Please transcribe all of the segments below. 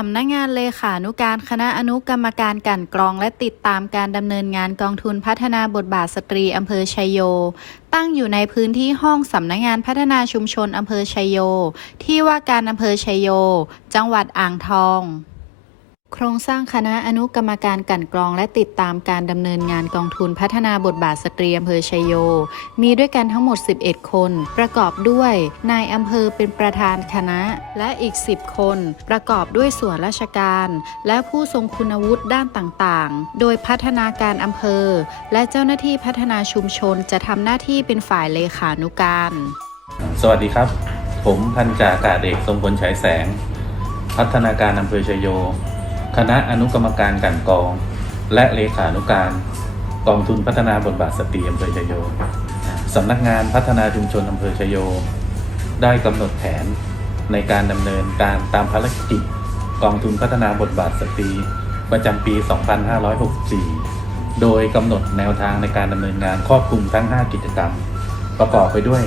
สำนักงานเลขานุการคณะอนุกรรมการกันกรองและติดตามการดำเนินงานกองทุนพัฒนาบทบาทสตรีอำเภอชัยโย ตั้งอยู่ในพื้นที่ห้องสำนักงานพัฒนาชุมชนอำเภอชัยโย ที่ว่าการอำเภอชัยโย จังหวัดอ่างทอง โครงสร้างคณะอนุกรรมการกันกรองและติดตามการดำเนินงานกองทุนพัฒนาบทบาทสตรีอำเภอชัยโย มีด้วยกันทั้งหมด 11 คน ประกอบด้วย นายอำเภอเป็นประธานคณะ และอีก 10 คน ประกอบด้วยส่วนราชการ และผู้ทรงคุณวุฒิด้านต่างๆ โดยพัฒนาการอำเภอ และเจ้าหน้าที่พัฒนาชุมชนจะทำหน้าที่เป็นฝ่ายเลขานุการ สวัสดีครับ ผมพันจ่าอากาศเอกทรงพลฉายแสง พัฒนาการอำเภอชยโย คณะอนุกรรมการกันกอง และเลขานุการ กองทุนพัฒนาบทบาทสตรีอำเภอชยโยสำนักงานพัฒนาชุมชนอำเภอชยโย ได้กำหนดแผนในการดำเนินการตามภารกิจกองทุนพัฒนาบทบาทสตรีประจำปี 2564 โดยกำหนดแนวทางในการดำเนินงานครอบคลุมทั้ง 5 กิจกรรม ประกอบไปด้วย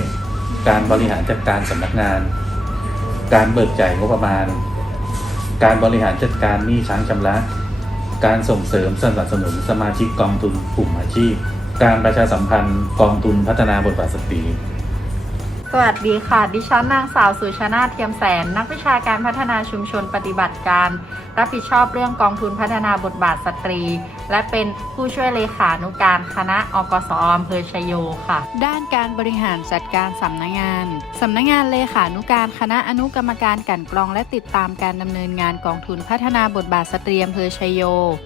การบริหารจัดการสำนักงาน การเบิกจ่ายงบประมาณ การบริหารจัดการหนี้ช้างชำระ การส่งเสริมสนับสนุนสมาชิกกองทุนกลุ่มอาชีพ การประชาสัมพันธ์กองทุนพัฒนาบทบาทสตรี สวัสดีค่ะ ดิฉันนางสาวสุชานาเทียมแสน นักวิชาการพัฒนาชุมชนปฏิบัติการ รับผิดชอบเรื่องกองทุนพัฒนาบทบาทสตรี และเป็นผู้ช่วยเลขานุการคณะอกสออำเภอชโยค่ะ ด้านการบริหารจัดการสำนักงานสำนักงานเลขานุการคณะอนุกรรมการกันกรองและติดตามการดำเนินงานกองทุนพัฒนาบทบาทสตรีอำเภอชโย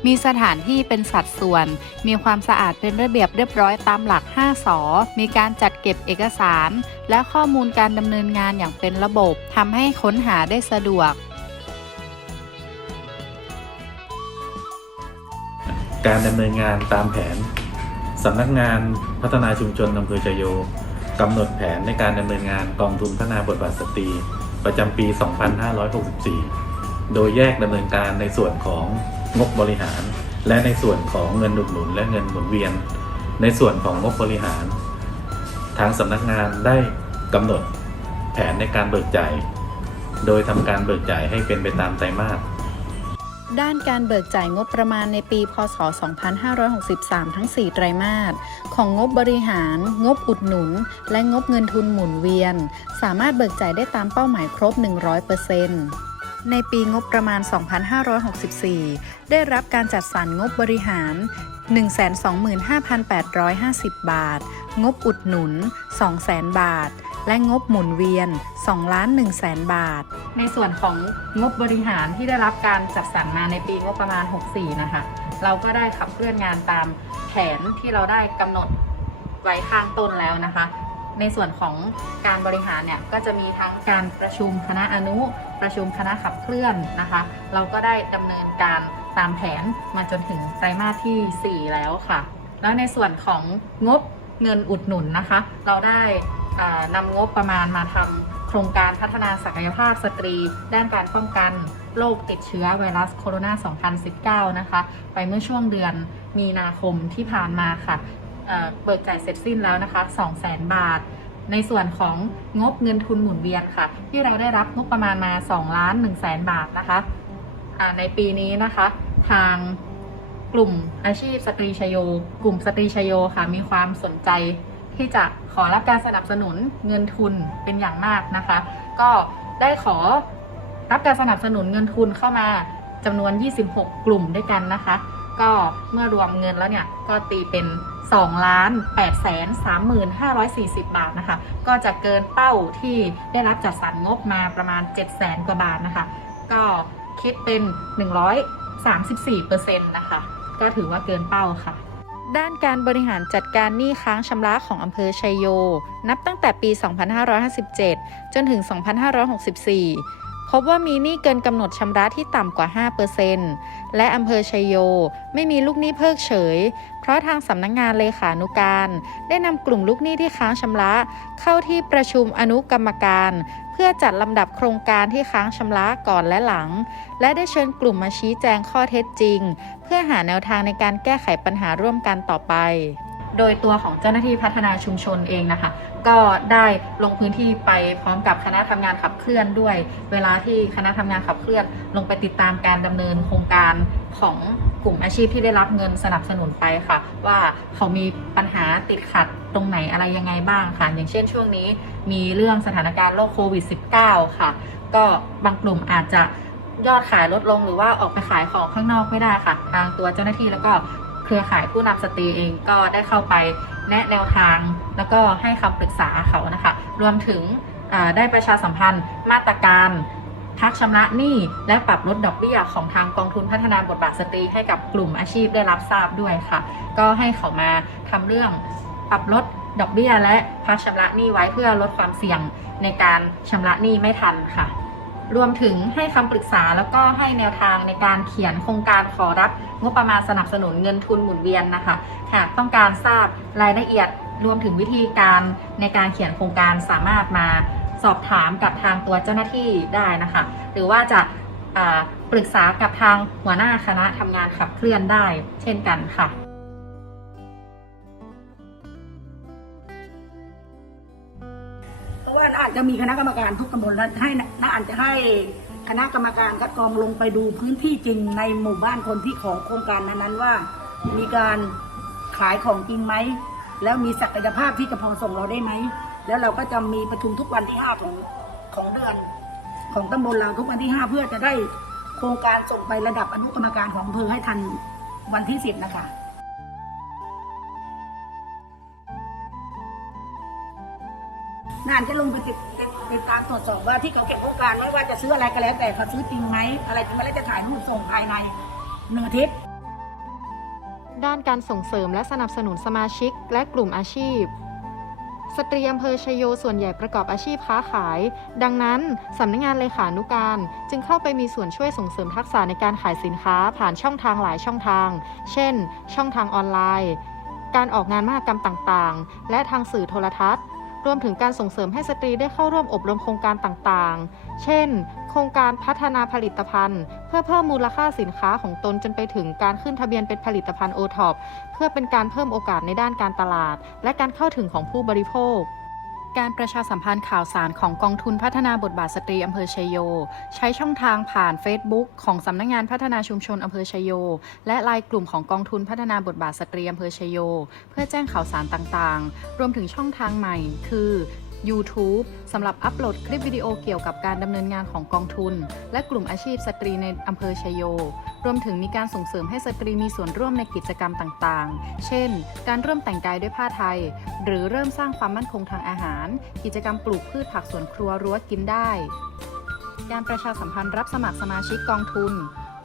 มีสถานที่เป็นสัดส่วน มีความสะอาดเป็นระเบียบเรียบร้อยตามหลัก 5สอมีการจัดเก็บเอกสารและข้อมูลการดำเนินงานอย่างเป็นระบบทำให้ค้นหาได้สะดวก การดำเนินงานตามแผนสำนักงานพัฒนาชุมชนอำเภอชยโยกำหนดแผนในการดำเนินงานกองทุนพัฒนาบทบาทสตรี ประจำปี 2564 โดยแยกดำเนินการในส่วนของงบบริหาร และในส่วนของเงินอุดหนุนและเงินหมุนเวียน ในส่วนของงบบริหาร ทางสำนักงานได้ กำหนดแผนในการเบิกจ่าย โดยทำการเบิกจ่ายให้เป็นไปตามไตรมาสด้านการเบิกจ่ายงบประมาณในปี พศ 2563 ทั้ง 4 ไตรมาส ของงบบริหาร งบอุดหนุน และงบเงินทุนหมุนเวียน สามารถเบิกจ่ายได้ตามเป้าหมายครบ 100%ในปีงบประมาณ 2564 ได้รับการจัดสรรงบบริหาร 125,850 บาท งบอุดหนุน 200,000 บาท และงบหมุนเวียน2ล้าน1แสนบาท ในส่วนของงบบริหารที่ได้รับการจัดสรรมาในปีงบประมาณ 64 นะคะ เราก็ได้ขับเคลื่อนงานตามแผนที่เราได้กำหนดไว้ข้างต้นแล้วนะคะ ในส่วนของการบริหารเนี่ยก็จะมีทั้งการประชุมคณะอนุประชุมคณะขับเคลื่อนนะคะ เราก็ได้ดำเนินการตามแผนมาจนถึงไตรมาสที่ 4 แล้วค่ะ แล้วในส่วนของงบ เงินอุดหนุนนะคะ เราได้นำงบประมาณมาทำโครงการพัฒนาศักยภาพสตรี ด้านการป้องกันโรคติดเชื้อไวรัสโคโรนา 2019 นะคะ ไปเมื่อช่วงเดือนมีนาคมที่ผ่านมาค่ะเเบิกจ่ายเสร็จสิ้นแล้วนะคะ 200,000 บาท ในส่วนของงบเงินทุนหมุนเวียนค่ะ ที่เราได้รับงบประมาณมา2ล้าน1แสนบาทนะคะในปีนี้นะคะ ทาง กลุ่มอาชีพสตรีชโย กลุ่มสตรีชโยค่ะมีความสนใจที่จะขอรับการสนับสนุนเงินทุนเป็นอย่างมากนะคะ ก็ได้ขอรับการสนับสนุนเงินทุนเข้ามาจำนวน 26 กลุ่มด้วยกันนะคะ ก็เมื่อรวมเงินแล้วเนี่ยก็ตีเป็น2ล้าน8แสน35,40 บาทนะคะ ก็จะเกินเป้าที่ได้รับจัดสรรงบมาประมาณ 7 แสนกว่าบาทนะคะ ก็คิดเป็น 134%นะคะ ก็ถือว่าเกินเป้าค่ะด้านการบริหารจัดการหนี้ค้างชำระของอำเภอชัยโย นับตั้งแต่ปี 2557 จนถึง 2564 พบว่ามีหนี้เกินกำหนดชำระที่ต่ำกว่า 5%และอำเภอชัยโย ไม่มีลูกหนี้เพิกเฉย เพราะทางสำนักงงานเลขานุการ ได้นำกลุ่มลูกหนี้ที่ค้างชำระ เข้าที่ประชุมอนุกรรมการ เพื่อจัดลำดับโครงการที่ค้างชำระก่อนและหลัง และได้เชิญกลุ่มมาชี้แจงข้อเท็จจริง เพื่อหาแนวทางในการแก้ไขปัญหาร่วมกันต่อไป โดยตัวของเจ้าหน้าที่พัฒนาชุมชนเองนะคะ ก็ได้ลงพื้นที่ไปพร้อมกับคณะทำงานขับเคลื่อนด้วย เวลาที่คณะทำงานขับเคลื่อน ลงไปติดตามการดำเนินโครงการของกลุ่มอาชีพที่ได้รับเงินสนับสนุนไปค่ะ ว่าเขามีปัญหาติดขัดตรงไหนอะไรยังไงบ้างค่ะ อย่างเช่นช่วงนี้มีเรื่องสถานการณ์โรคโควิด -19 ค่ะ ก็บางกลุ่มอาจจะ ยอดขายลดลงหรือว่าออกไปขายของข้างนอกไม่ได้ค่ะ ทางตัวเจ้าหน้าที่แล้วก็เครือข่ายผู้นำสตรีเองก็ได้เข้าไปแนะแนวทาง แล้วก็ให้คำปรึกษาเขานะคะ รวมถึงได้ประชาสัมพันธ์มาตรการพักชำระหนี้และปรับลดดอกเบี้ยของทางกองทุนพัฒนาบทบาทสตรีให้กับกลุ่มอาชีพได้รับทราบด้วยค่ะ ก็ให้เขามาทำเรื่องปรับลดดอกเบี้ยและพักชำระหนี้ไว้เพื่อลดความเสี่ยงในการชำระหนี้ไม่ทันค่ะ รวมถึงให้คำปรึกษาแล้วก็ให้แนวทางในการเขียนโครงการขอรับงบประมาณสนับสนุนเงินทุนหมุนเวียนนะคะหากต้องการทราบรายละเอียดรวมถึงวิธีการในการเขียนโครงการสามารถมาสอบถามกับทางตัวเจ้าหน้าที่ได้นะคะ หรือว่าจะปรึกษากับทางหัวหน้าคณะทำงานขับเคลื่อนได้ เช่นกันค่ะ ว่าน่าจะมีคณะกรรมการทุกตำบลแล้วให้น่าอาจจะให้คณะกรรมการคัดกรองลงไปดูพื้นที่จริงในหมู่บ้านคนที่ขอโครงการนั้นๆว่า มีการขายของจริงไหมแล้วมีศักยภาพที่จะพอส่งเราได้ไหมแล้วเราก็จะมีประชุมทุกวันที่ห้าของของเดือนของตำบลเราทุกวันที่ห้าเพื่อจะได้โครงการส่งไประดับอนุกรรมการของอำเภอให้ทันวันที่สิบนะคะ น่านจะลงไปติดติดตามตรวจสอบว่าที่เขาเก็บโครงการไว้ว่าจะซื้ออะไรก็แล้วแต่เขาซื้อจริงไหมอะไรจริงไหมแล้วจะถ่ายรูปส่งภายในหนึ่งอาทิตย์ด้านการส่งเสริมและสนับสนุนสมาชิกและกลุ่มอาชีพ สตรีอำเภอชยโยส่วนใหญ่ประกอบอาชีพค้าขาย ดังนั้นสำนักงานเลขานุการ จึงเข้าไปมีส่วนช่วยส่งเสริมทักษะในการขายสินค้าผ่านช่องทางหลายช่องทาง เช่น ช่องทางออนไลน์ การออกงานมหกรรมต่างๆ และทางสื่อโทรทัศน์ รวมถึงการส่งเสริมให้สตรีได้เข้าร่วมอบรมโครงการต่างๆ เช่น โครงการพัฒนาผลิตภัณฑ์ เพื่อเพิ่มมูลค่าสินค้าของตนจนไปถึงการขึ้นทะเบียนเป็นผลิตภัณฑ์โอท็อปเพื่อเป็นการเพิ่มโอกาสในด้านการตลาด และการเข้าถึงของผู้บริโภค การประชาสัมพันธ์ข่าวสารของกองทุนพัฒนาบทบาทสตรีอำเภอชยโย ใช้ช่องทางผ่าน Facebook ของสำนักงานพัฒนาชุมชนอำเภอชยโย และไลน์กลุ่มของกองทุนพัฒนาบทบาทสตรีอำเภอชยโย เพื่อแจ้งข่าวสารต่างๆ รวมถึงช่องทางใหม่ คือ YouTube สำหรับอัปโหลดคลิปวิดีโอเกี่ยวกับการดำเนินงานของกองทุน และกลุ่มอาชีพสตรีในอำเภอชยโย รวมถึงมีการส่งเสริมให้สตรีมีส่วนร่วมในกิจกรรมต่างๆ เช่น การเริ่มแต่งกายด้วยผ้าไทย หรือเริ่มสร้างความมั่นคงทางอาหาร กิจกรรมปลูกพืชผักสวนครัวรั้วกินได้ การประชาสัมพันธ์รับสมัครสมาชิกกองทุน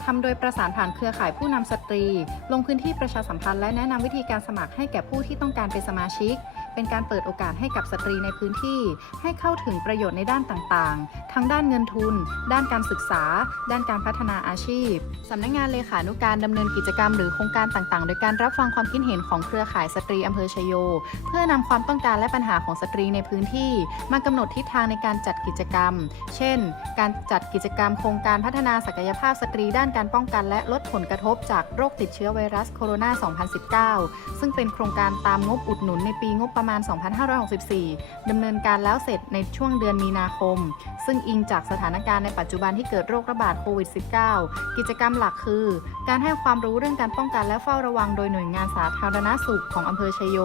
ทำโดยประสานผ่านเครือข่ายผู้นำสตรี ลงพื้นที่ประชาสัมพันธ์และแนะนำวิธีการสมัครให้แก่ผู้ที่ต้องการเป็นสมาชิกเป็นการเปิดโอกาสให้กับสตรีในพื้นที่ ให้เข้าถึงประโยชน์ในด้านต่างๆ ทั้งด้านเงินทุน ด้านการศึกษา ด้านการพัฒนาอาชีพสำนักงานเลขานุการดำเนินกิจกรรมหรือโครงการต่างๆ โดยการรับฟังความคิดเห็นของเครือข่ายสตรีอำเภอชยโย เพื่อนำความต้องการและปัญหาของสตรีในพื้นที่ มากำหนดทิศทางในการจัดกิจกรรม เช่น การจัดกิจกรรมโครงการพัฒนาศักยภาพสตรีด้านการป้องกัน และลดผลกระทบจากโรคติดเชื้อไวรัสโคโรนา 2019 ซึ่งเป็นโครงการตามงบอุดหนุนในปีงบประมาณ 2564 ดำเนินการแล้วเสร็จในช่วงเดือนมีนาคม ซึ่งอิงจากสถานการณ์ในปัจจุบันที่เกิดโรคระบาดโควิด -19 กิจกรรมหลักคือ การให้ความรู้เรื่องการป้องกันและเฝ้าระวังโดยหน่วยงานสาธารณสุขของอำเภอชยโย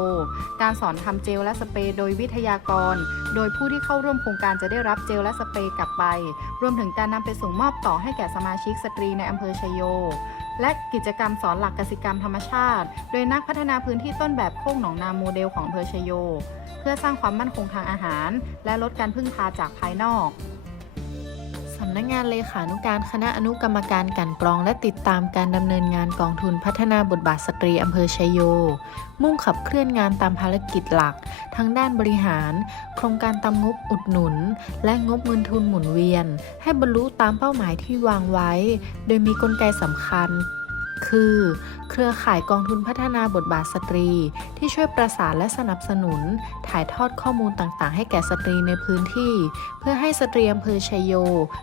การสอนทำเจลและสเปรย์โดยวิทยากร โดยผู้ที่เข้าร่วมโครงการจะได้รับเจลและสเปรย์กลับไป รวมถึงการนำไปส่งมอบต่อให้แก่สมาชิกสตรีในอำเภอชยโย และกิจกรรมสอนหลักกสิกรรมธรรมชาติ โดยนักพัฒนาพื้นที่ต้นแบบโค้งหนองนาโมเดลของเภอชโย เพื่อสร้างความมั่นคงทางอาหาร และลดการพึ่งพาจากภายนอกำนักงานเลขานุการคณะอนุกรรมการกันกรองและติดตามการดำเนินงานกองทุนพัฒนาบทบาทสตรีอำเภอชัยโย มุ่งขับเคลื่อนงานตามภารกิจหลัก ทั้งด้านบริหาร โครงการตามงบอุดหนุน และงบเงินทุนหมุนเวียน ให้บรรลุตามเป้าหมายที่วางไว้ โดยมีกลไกสำคัญ คือ เครือข่ายกองทุนพัฒนาบทบาทสตรี ที่ช่วยประสานและสนับสนุน ถ่ายทอดข้อมูลต่างๆ ให้แก่สตรีในพื้นที่ เพื่อให้สตรีอำเภอชัยโย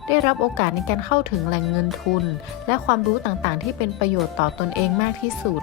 ได้รับโอกาสในการเข้าถึงแหล่งเงินทุน และความรู้ต่างๆ ที่เป็นประโยชน์ต่อตนเองมากที่สุด